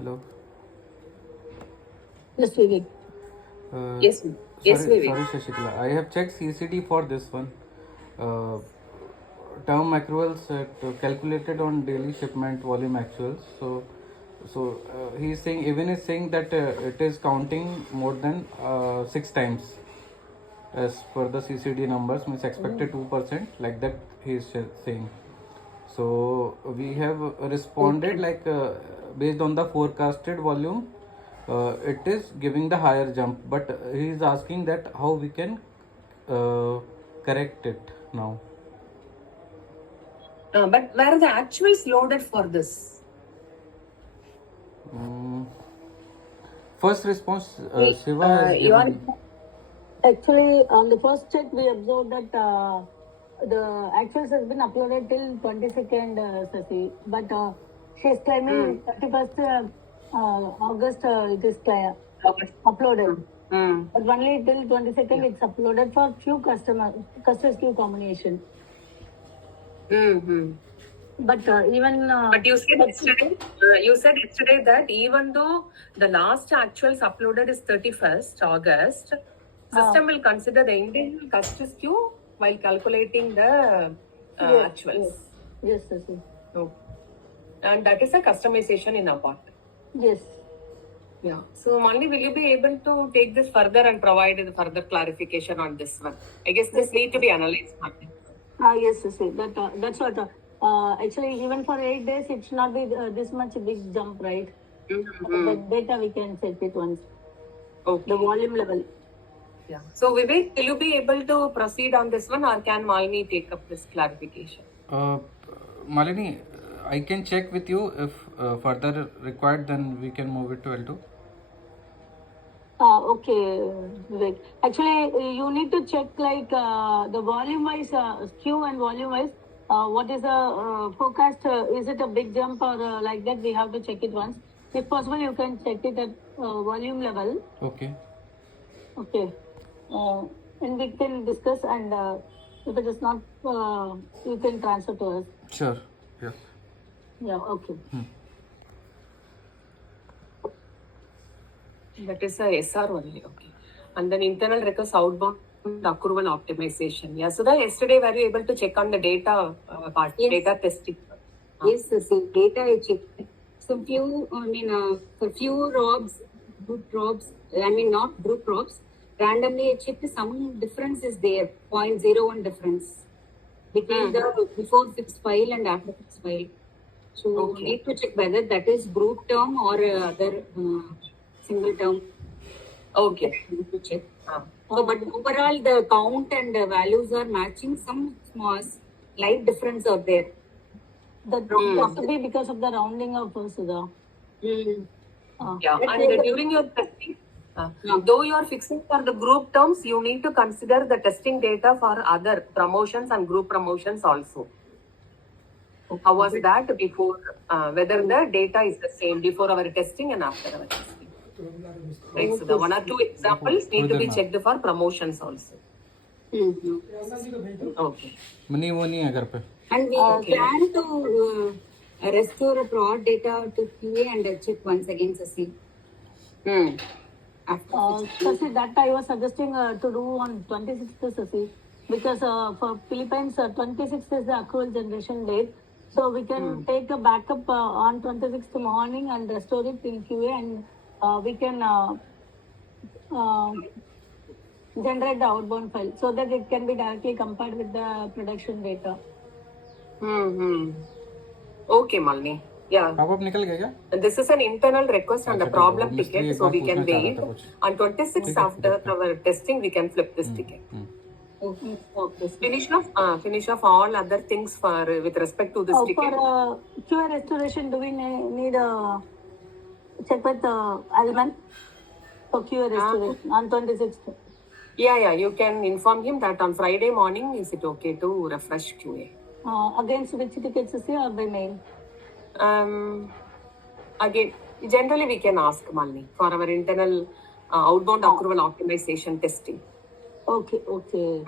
Hello. Yes, Vivek. Yes, yes, Sorry, Vivek. Shashikala. I have checked CCD for this one. Uh, Term accruals calculated on daily shipment volume actuals. He's saying, even is saying that it is counting more than 6 times as per the CCD numbers, means expected 2%, like that he is saying. So we have responded Okay. like based on the forecasted volume, it is giving the higher jump, but he is asking that how we can correct it now. But where are the actuals loaded for this? First response, Shiva has You are given. actually on the first check we observed that the actuals has been uploaded till 22nd, Sasi, but she's claiming 31st August it is uploaded. But only till 22nd it's uploaded for few customers queue combination. But even But you said yesterday that even though the last actuals uploaded is 31st August, system will consider the Indian customers queue while calculating the actuals. yes, Sasi. Okay. And that is a customization in our part. Yes. Yeah. So, Malini, will you be able to take this further and provide further clarification on this one? I guess this need to be analyzed. Yes, Sasi. That's what. Actually, even for 8 days, it should not be this much big jump, right? The data we can check it once. Okay. The volume level. Yeah. So, Vivek, will you be able to proceed on this one, or can Malini take up this clarification? Malini, I can check with you if further required, then we can move it to L2. Okay, Vivek. Actually, you need to check like the volume wise, skew and volume wise. What is the forecast? Is it a big jump or like that? We have to check it once. If possible, you can check it at volume level. Okay. Okay. And we can discuss, and if it is not, you can transfer to us. Sure. Yeah. Yeah. Okay. That is a SR only. Okay. And then internal request outbound accrual optimization. Yeah. So, yesterday, were you able to check on the data part, data testing? Yes, so data I checked. So for few robs, group robs, not group robs, randomly I checked some difference is there, 0.01 difference between the before fixed file and after fixed file. So need to check whether that is group term or other single term. Okay. Need to check. So, but overall the count and the values are matching. Some small slight difference are there. That has to be because of the rounding of Sudha. Yeah, and during your testing, though you are fixing for the group terms, you need to consider the testing data for other promotions and group promotions also. How was that before? Whether the data is the same before our testing and after our testing? Right, so the 1 or 2 examples need to be checked for promotions also. Okay. Money वो नहीं है घर पे. And we plan to restore prod data to QA and check once again, Sasi. Sasi, that I was suggesting to do on 26th, Sasi, because for Philippines, 26th is the accrual generation date. So we can take a backup on 26th morning and restore it in QA, and we can generate the outbound file so that it can be directly compared with the production data. Okay, Malini. Yeah. Pop-up निकल गया क्या? This is an internal request and a problem ticket, so we can wait. On 26th after our testing, we can flip this ticket. Okay. Finish off all other things for with respect to this ticket. For QA restoration, do we need a check with Alman for QA restoration on 26th? Yeah, you can inform him that on Friday morning, is it okay to refresh QA? Against which tickets is or by mail? Again, generally we can ask Malini for our internal outbound accrual optimization testing. Okay. Okay.